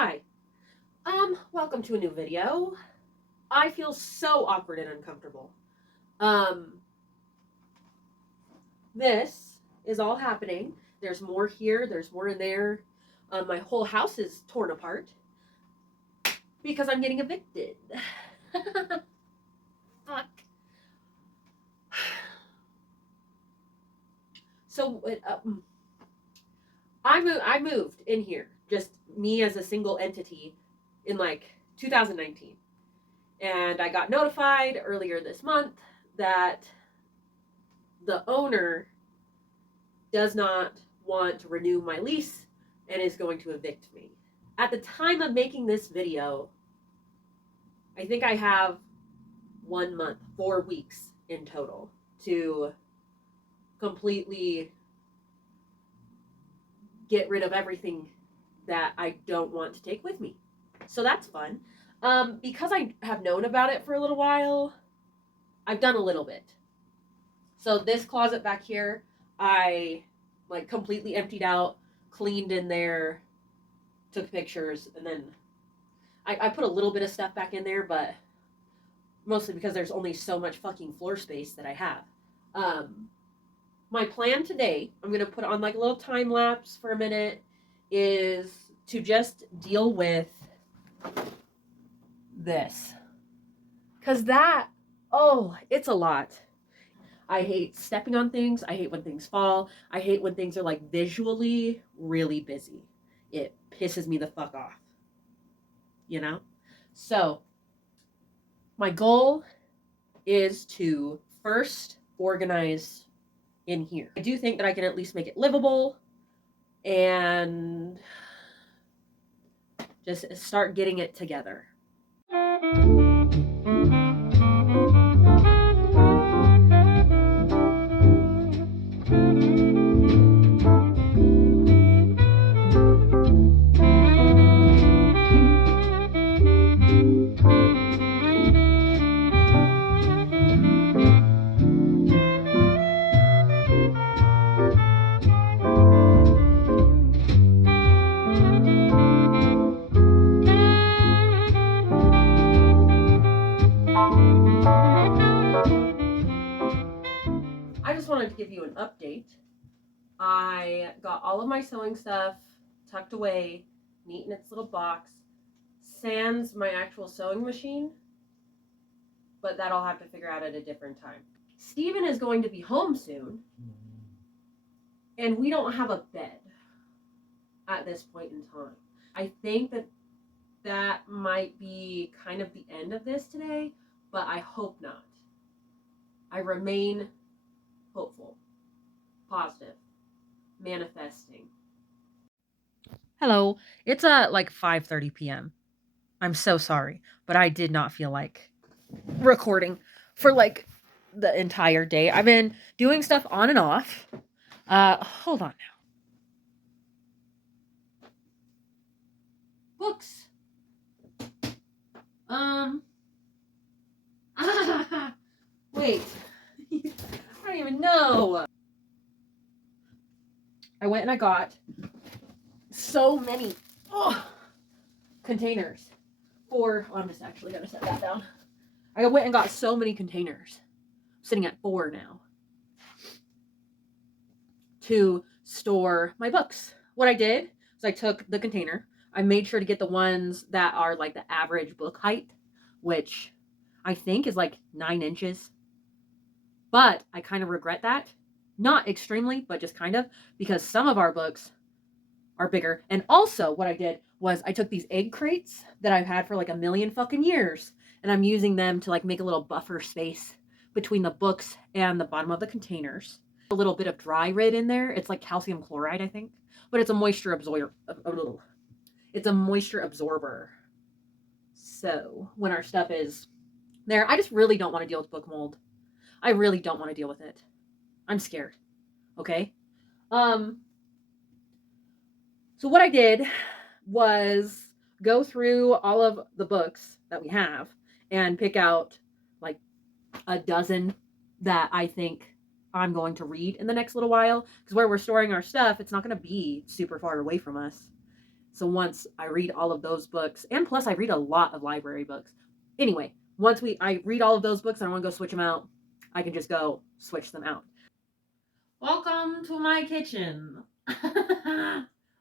Hi. Welcome to a new video. I feel so awkward and uncomfortable. Um, this is all happening. There's more here, there's more in there. My whole house is torn apart because I'm getting evicted. Fuck. So, I moved in here, just me as a single entity, in like 2019. And I got notified earlier this month that the owner does not want to renew my lease and is going to evict me. At the time of making this video, I think I have 1 month, 4 weeks in total to completely get rid of everything that I don't want to take with me. So that's fun. Because I have known about it for a little while, I've done a little bit. So this closet back here, I like completely emptied out, cleaned in there, took pictures, and then I put a little bit of stuff back in there, but mostly because there's only so much fucking floor space that I have. My plan today, I'm gonna put on like a little time lapse for a minute, is to just deal with this. Cause it's a lot. I hate stepping on things. I hate when things fall. I hate when things are like visually really busy. It pisses me the fuck off. You know? So, my goal is to first organize in here. I do think that I can at least make it livable and just start getting it together. I just wanted to give you an update. I got all of my sewing stuff tucked away, neat in its little box, sans my actual sewing machine, but that I'll have to figure out at a different time. Steven is going to be home soon, and we don't have a bed at this point in time. I think that might be kind of the end of this today, but I hope not. I remain hopeful, positive, manifesting. Hello, it's like 5:30 p.m. I'm so sorry, but I did not feel like recording for like the entire day. I've been doing stuff on and off. Hold on now. Books. Wait. I don't even know. I went and I got so many containers I'm just actually gonna set that down. I went and got so many containers. I'm sitting at 4 now. To store my books. What I did is I took the container. I made sure to get the ones that are like the average book height, which I think is like 9 inches. But I kind of regret that. Not extremely, but just kind of, because some of our books are bigger. And also what I did was I took these egg crates that I've had for like a million fucking years, and I'm using them to like make a little buffer space between the books and the bottom of the containers. A little bit of dry rid in there. It's like calcium chloride, I think, but it's a moisture absorber. It's a moisture absorber. So when our stuff is there, I just really don't want to deal with book mold. I really don't want to deal with it. I'm scared. Okay? So what I did was go through all of the books that we have and pick out like a dozen that I think I'm going to read in the next little while. Because where we're storing our stuff, it's not going to be super far away from us. So once I read all of those books, and plus I read a lot of library books. Anyway, once I read all of those books and I want to go switch them out, I can just go switch them out. Welcome to my kitchen.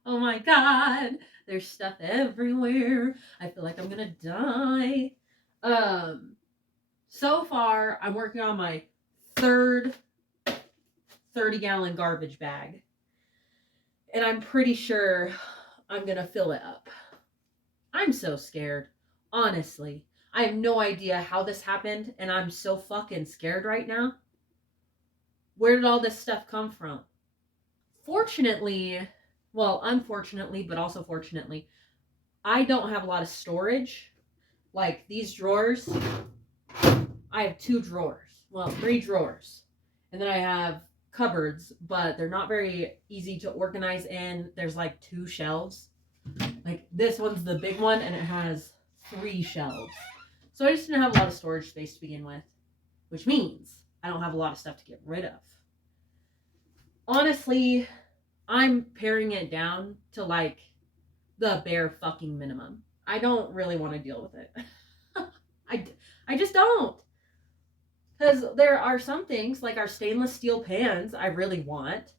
Oh my god, there's stuff everywhere. I feel like I'm gonna die. So far I'm working on my third 30-gallon garbage bag. And I'm pretty sure I'm gonna fill it up. I'm so scared. Honestly. I have no idea how this happened, and I'm so fucking scared right now. Where did all this stuff come from? Fortunately, well, unfortunately, but also fortunately, I don't have a lot of storage. Like these drawers, I have 2 drawers. Well, 3 drawers. And then I have cupboards, but they're not very easy to organize in. There's like 2 shelves. Like this one's the big one, and it has 3 shelves. So I just didn't have a lot of storage space to begin with, which means I don't have a lot of stuff to get rid of. Honestly, I'm paring it down to like the bare fucking minimum. I don't really want to deal with it. I just don't. Because there are some things, like our stainless steel pans, I really want.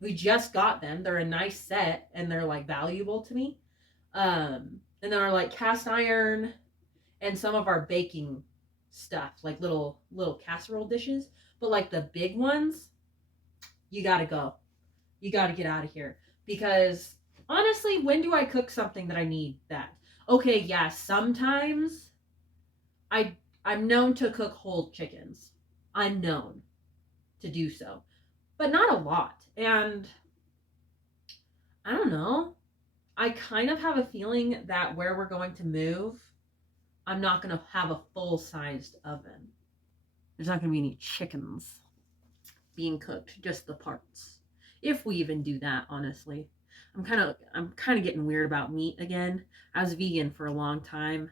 We just got them. They're a nice set, and they're like valuable to me. And then our like cast iron and some of our baking stuff, like little casserole dishes. But like the big ones, you gotta go. You gotta get out of here. Because honestly, when do I cook something that I need that? Okay, yeah, sometimes I'm known to cook whole chickens. I'm known to do so. But not a lot. And I don't know. I kind of have a feeling that where we're going to move, I'm not going to have a full-sized oven. There's not going to be any chickens being cooked, just the parts. If we even do that, honestly. I'm kind of getting weird about meat again. I was vegan for a long time.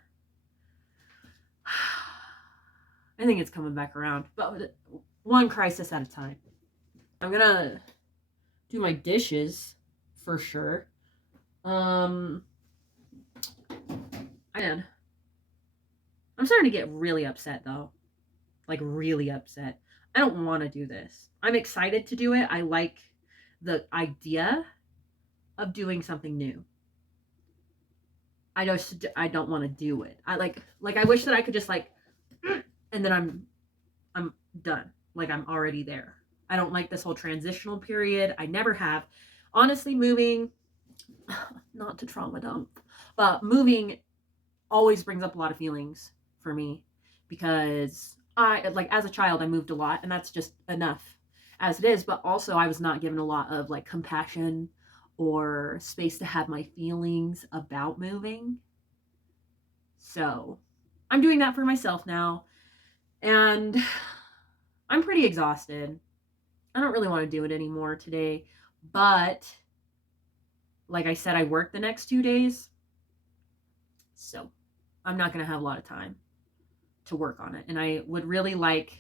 I think it's coming back around, but one crisis at a time. I'm going to do my dishes for sure. Man, I'm starting to get really upset though. Like really upset. I don't want to do this. I'm excited to do it. I like the idea of doing something new. I don't want to do it. I wish that I could just like and then I'm done. Like I'm already there. I don't like this whole transitional period. I never have. Honestly, moving, not to trauma dump, but moving always brings up a lot of feelings for me because as a child, I moved a lot, and that's just enough as it is. But also, I was not given a lot of like compassion or space to have my feelings about moving. So I'm doing that for myself now, and I'm pretty exhausted. I don't really want to do it anymore today, but like I said, I work the next 2 days, so I'm not going to have a lot of time to work on it. And I would really like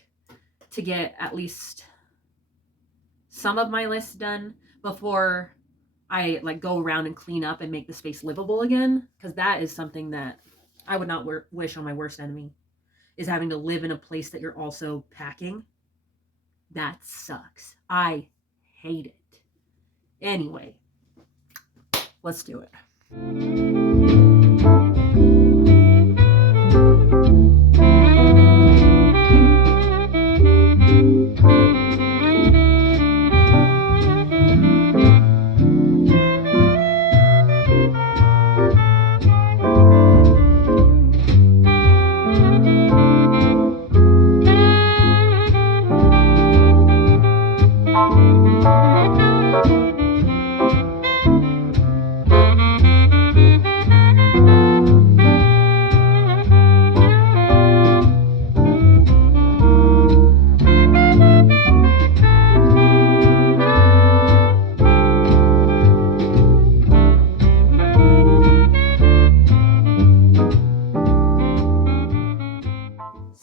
to get at least some of my lists done before I like go around and clean up and make the space livable again, because that is something that I would not wish on my worst enemy, is having to live in a place that you're also packing. That sucks. I hate it. Anyway, let's do it.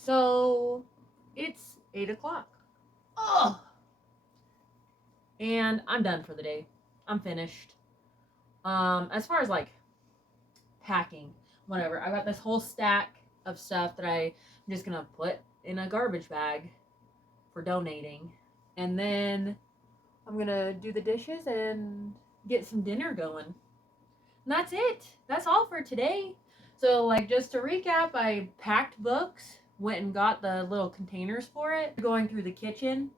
So it's 8:00. Oh, and I'm done for the day. I'm finished. As far as like packing, whatever, I got this whole stack of stuff that I'm just gonna put in a garbage bag for donating, and then I'm gonna do the dishes and get some dinner going. And that's it. That's all for today. So, like, just to recap, I packed books, went and got the little containers for it, going through the kitchen,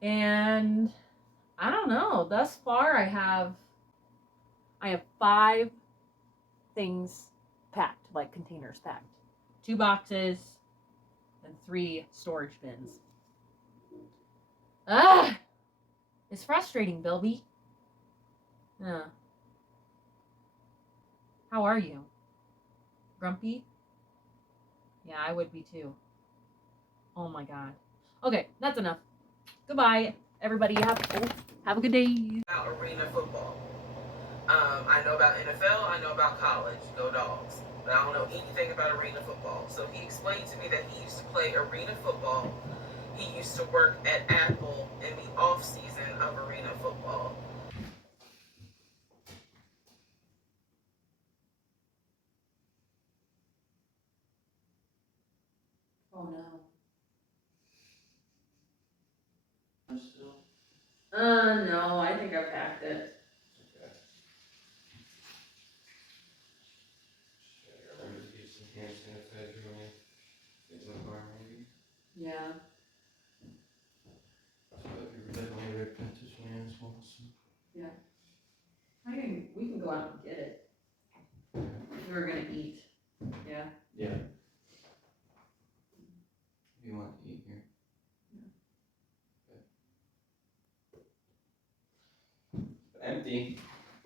and I don't know. Thus far, I have 5 things packed, like containers packed, 2 boxes, and 3 storage bins. Ah, it's frustrating, Bilby. Yeah. How are you? Grumpy? Yeah, I would be too. Oh my god. Okay, that's enough. Goodbye, everybody. Have a good day. About arena football. I know about NFL, I know about college, go Dogs, but I don't know anything about arena football. So he explained to me that he used to play arena football. He used to work at Apple in the off season of arena football. Oh no. Still? No, I think I packed it. Okay. Yeah, remember to get some hand sanitizer when you get in the car, maybe. Yeah. So if you definitely repent to your hands once. We can go out and get it. We were gonna eat. Yeah. Yeah. If you want to eat here. Okay. Empty.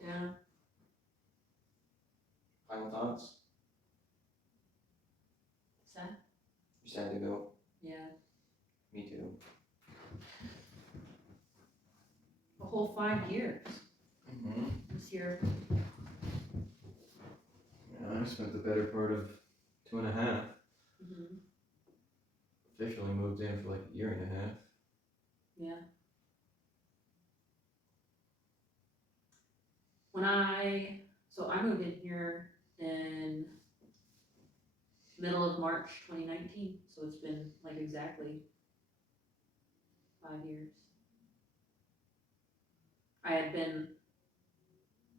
Yeah. Final thoughts? Sad? You sad to go? Yeah. Me too. A whole 5 years. Mm-hmm. This year. Yeah, I spent the better part of 2.5. Mm-hmm. Officially moved in for like a year and a half. Yeah. I moved in here in middle of March 2019, so it's been like exactly 5 years. I had been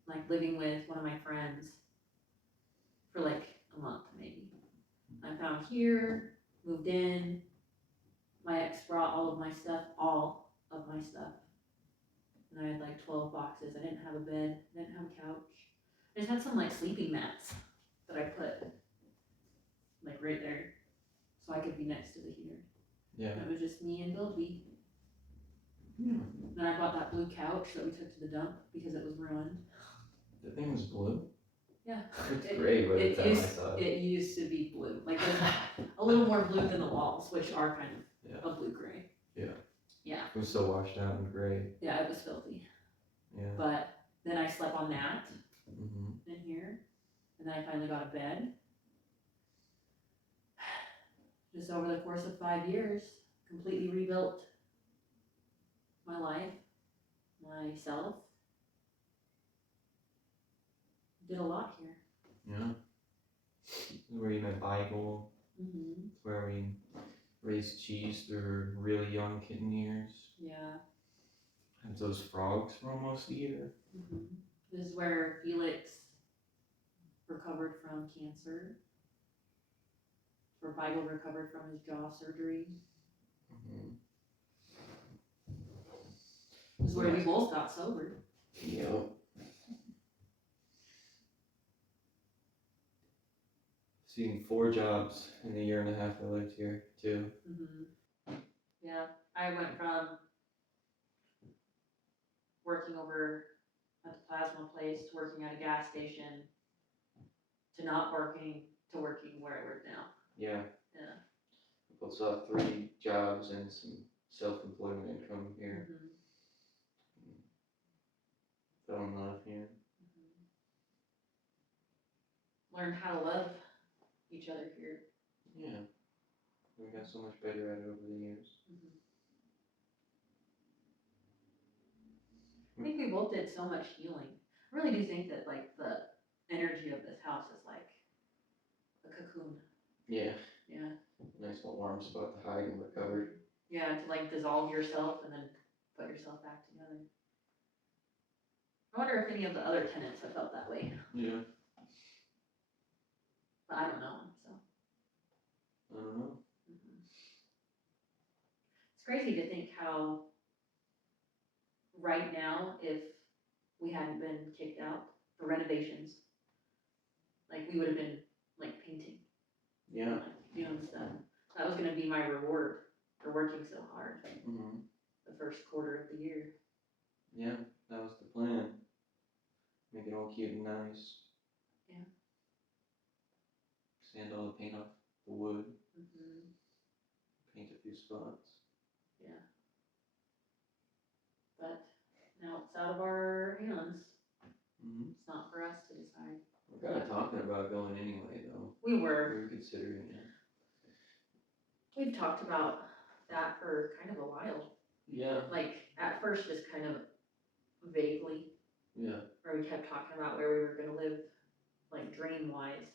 like living with one of my friends for like a month maybe. I found here, moved in. My ex brought all of my stuff, and I had like 12 boxes. I didn't have a bed, I didn't have a couch. I just had some like sleeping mats that I put like right there so I could be next to the heater. Yeah. And it was just me and Bilby. Yeah. Then I bought that blue couch that we took to the dump because it was ruined. The thing was blue? Yeah. It's gray by the time I saw it. It used to be blue. Like there's a little more blue than the walls, which are kind of a blue gray. Yeah. Yeah. It was so washed out and gray. Yeah, it was filthy. Yeah. But then I slept on that Mm-hmm. in here. And then I finally got a bed. Just over the course of 5 years, completely rebuilt my life, myself. Did a lot here. Yeah. This is where you met Bible. Mm-hmm. It's where we raised cheese through her really young kitten years. Yeah. Had those frogs for almost a year. Mm-hmm. This is where Felix recovered from cancer. Where Bible recovered from his jaw surgery. Mm-hmm. This is where we both got sober. Yep. Seen 4 jobs in the year and a half I lived here, too. Mm-hmm. Yeah, I went from working over at the plasma place to working at a gas station to not working to working where I work now. Yeah. Yeah. I both saw 3 jobs and some self-employment income here. Mm-hmm. Fell in love here. Mm-hmm. Learned how to love each other here. Yeah. We got so much better at it over the years. Mm-hmm. I think we both did so much healing. I really do think that like the energy of this house is like a cocoon. Yeah, Yeah. nice little warm spot to hide and recover. Yeah, to like dissolve yourself and then put yourself back together. I wonder if any of the other tenants have felt that way, Yeah, but I don't know them, so. I don't know. It's crazy to think how right now, if we hadn't been kicked out for renovations, like we would have been like painting, Yeah. like doing stuff. That was gonna be my reward for working so hard Mm-hmm. the first quarter of the year. Yeah, that was the plan. Make it all cute and nice. Yeah. Sand all the paint off the wood, Mm-hmm. paint a few spots. Yeah. But now it's out of our hands. Mm-hmm. It's not for us to decide. We're kind of talking about going anyway, though. We were. We were considering it. We've talked about that for kind of a while. Yeah. Like at first, just kind of vaguely, Yeah. where we kept talking about where we were gonna live, like dream wise,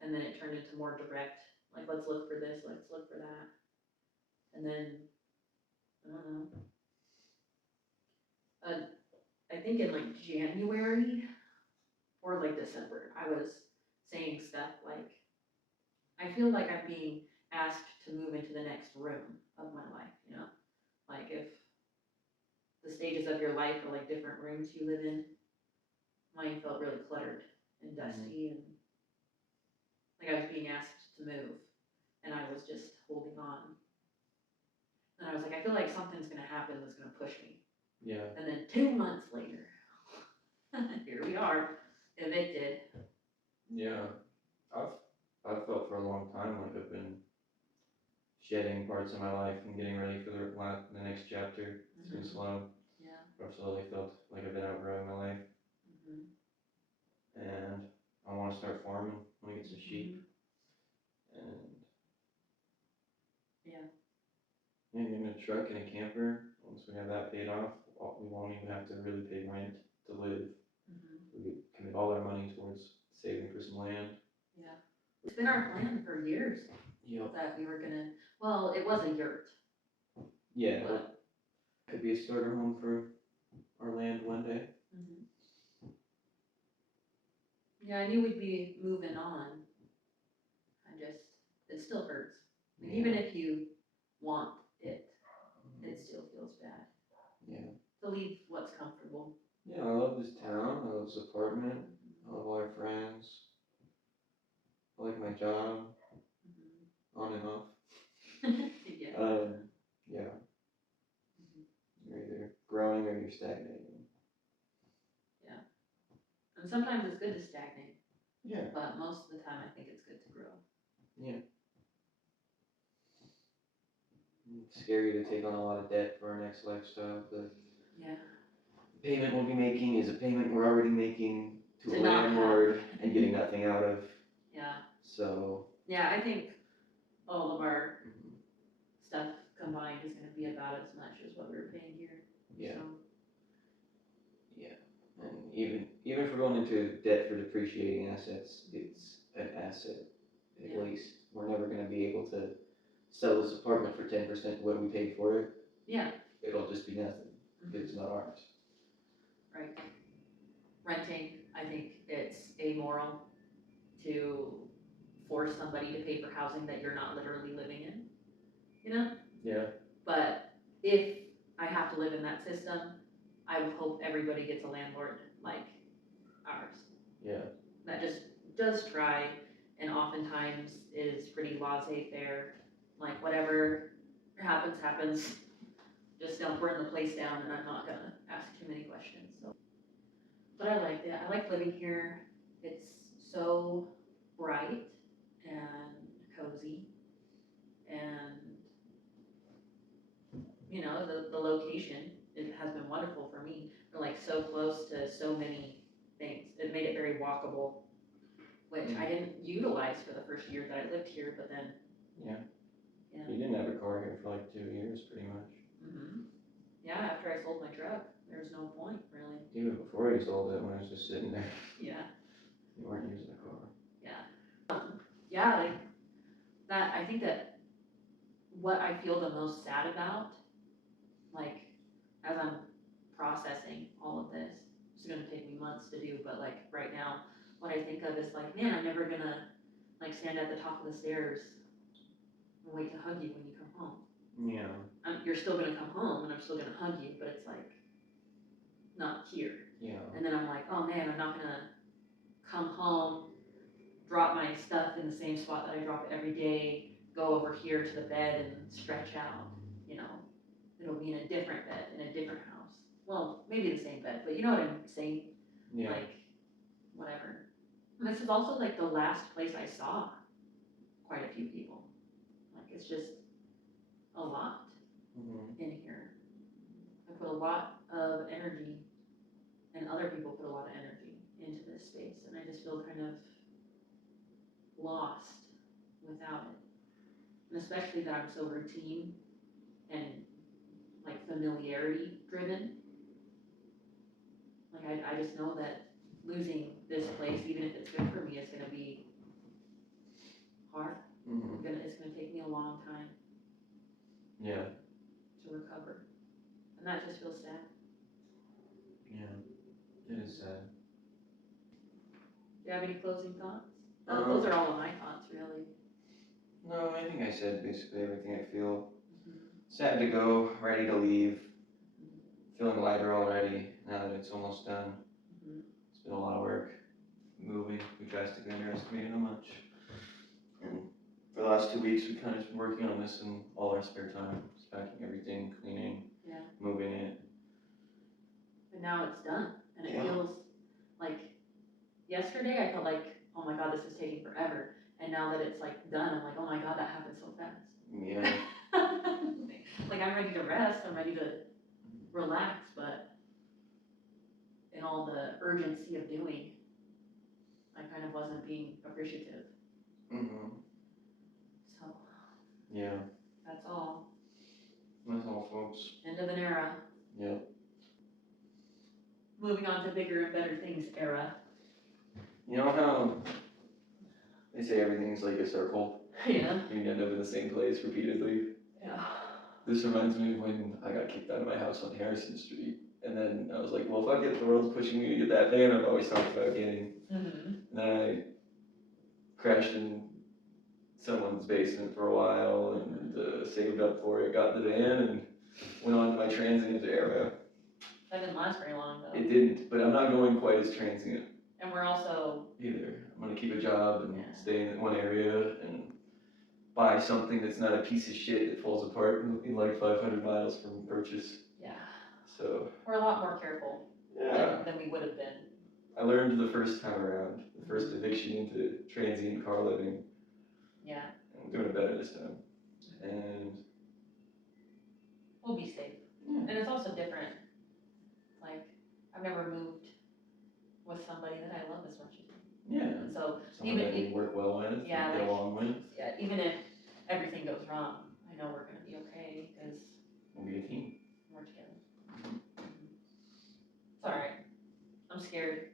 and then it turned into more direct. Like let's look for this, let's look for that, and then I don't know. I think in like January or like December, I was saying stuff like, I feel like I'm being asked to move into the next room of my life, you know? Like if the stages of your life are like different rooms you live in, mine felt really cluttered and dusty and like I was being asked to move and I was just holding on. And I was like, I feel like something's gonna happen that's gonna push me. Yeah. And then 2 months later, here we are, evicted. Yeah. I've felt for a long time like I've been shedding parts of my life and getting ready for the next chapter. It's been slow. Yeah. I've slowly felt like I've been outgrowing my life. And I want to start farming. I want to get some sheep. And getting a truck and a camper. Once we have that paid off, we won't even have to really pay rent to live. We could commit all our money towards saving for some land. Yeah. It's been our plan for years Yep. that we were gonna, well, it was a yurt, Yeah, but. could be a starter home for our land one day. Yeah, I knew we'd be moving on. It still hurts. Like, even if you want it, it still feels bad. Yeah. To leave what's comfortable. Yeah, I love this town. I love this apartment. I love all our friends. I like my job. On and off. Yeah. Yeah. You're either growing or you're stagnating. Yeah. And sometimes it's good to stagnate. Yeah. But most of the time I think it's good to grow. Yeah. It's scary to take on a lot of debt for our next lifestyle. The payment we'll be making is a payment we're already making to a landlord and getting nothing out of. Yeah. So. Yeah, I think all of our stuff combined is going to be about as much as what we were paying here. Yeah. So. Yeah. And even if we're going into debt for depreciating assets, it's an asset at least. We're never going to be able to sell this apartment for 10% of what we paid for it. Yeah. It'll just be nothing. It's not ours. Right. Renting, I think it's amoral to force somebody to pay for housing that you're not literally living in, you know? Yeah. But if I have to live in that system, I would hope everybody gets a landlord like ours. Yeah. That just does try and oftentimes is pretty laissez-faire, like whatever happens, happens. Just don't burn the place down and I'm not gonna ask too many questions, so. But I liked it. I like living here. It's so bright and cozy and, you know, the location, it has been wonderful for me. We're like so close to so many things. It made it very walkable, which I didn't utilize for the first year that I lived here, but then. Yeah. Yeah. You didn't have a car here for like 2 years, pretty much. Yeah, after I sold my truck, there's no point really. Even before you sold it, when I was just sitting there, Yeah. you weren't using the car. Yeah, like that, I think that what I feel the most sad about, like, as I'm processing all of this, it's gonna take me months to do, but like, right now, what I think of is like, man, I'm never gonna, like, stand at the top of the stairs and wait to hug you when you come home. Yeah. You're still gonna come home, and I'm still gonna hug you, but it's like, not here. Yeah. And then I'm like, oh man, I'm not gonna come home, drop my stuff in the same spot that I drop it every day, go over here to the bed and stretch out, you know. It'll be in a different bed, in a different house. Well, maybe the same bed, but you know what I'm saying? Yeah. Like, whatever. And this is also like the last place I saw quite a few people. Like, it's just a lot Mm-hmm. in here. I put a lot of energy, and other people put a lot of energy into this space, and I just feel kind of lost without it. And especially that I'm so routine and like familiarity driven. Like I just know that losing this place, even if it's good for me, is gonna be hard. Mm-hmm. It's gonna take me a long time Yeah. to recover. And that just feels sad. Yeah. It is sad. Do you have any closing thoughts? Those are all of my thoughts, really. No, I think I said basically everything I feel. Sad to go, ready to leave. Feeling lighter already now that it's almost done. Mhm. It's been a lot of work moving. We drastically underestimated how much. And for the last 2 weeks, we kind of been working on this in all our spare time. Just packing everything, cleaning, Yeah. moving it. And now it's done. And it Yeah. feels like yesterday I felt like, oh my God, this is taking forever. And now that it's like done, I'm like, oh my God, that happened so fast. Yeah. Like I'm ready to rest, I'm ready to relax, but in all the urgency of doing, I kind of wasn't being appreciative. Mm-hmm. So Yeah. that's all. That's all, folks. End of an era. Yep. Moving on to bigger and better things era. You know how they say everything's like a circle? Yeah. You end up in the same place repeatedly. Yeah. This reminds me of when I got kicked out of my house on Harrison Street. And then I was like, well, fuck it, the world's pushing me to get that van I've always talked about getting. Mm-hmm. And then I crashed in someone's basement for a while and saved up for it, got the van, and went on to my transient era. That didn't last very long though. It didn't, but I'm not going quite as transient And we're also either. I'm gonna keep a job and Yeah. stay in one area and buy something that's not a piece of shit that falls apart in like 500 miles from purchase. yeah. So, We're a lot more careful yeah. than we would have been. I learned the first time around, the first eviction into transient car living. Yeah. I'm doing it better this time. And We'll be safe. yeah. And it's also different. Like, I've never moved with somebody that I love as much as you. Yeah. And so, Someone that you work well with, Yeah, get like- along with. yeah, even if everything goes wrong, I know we're gonna be okay because We'll be a team. we're together. It's alright. I'm scared.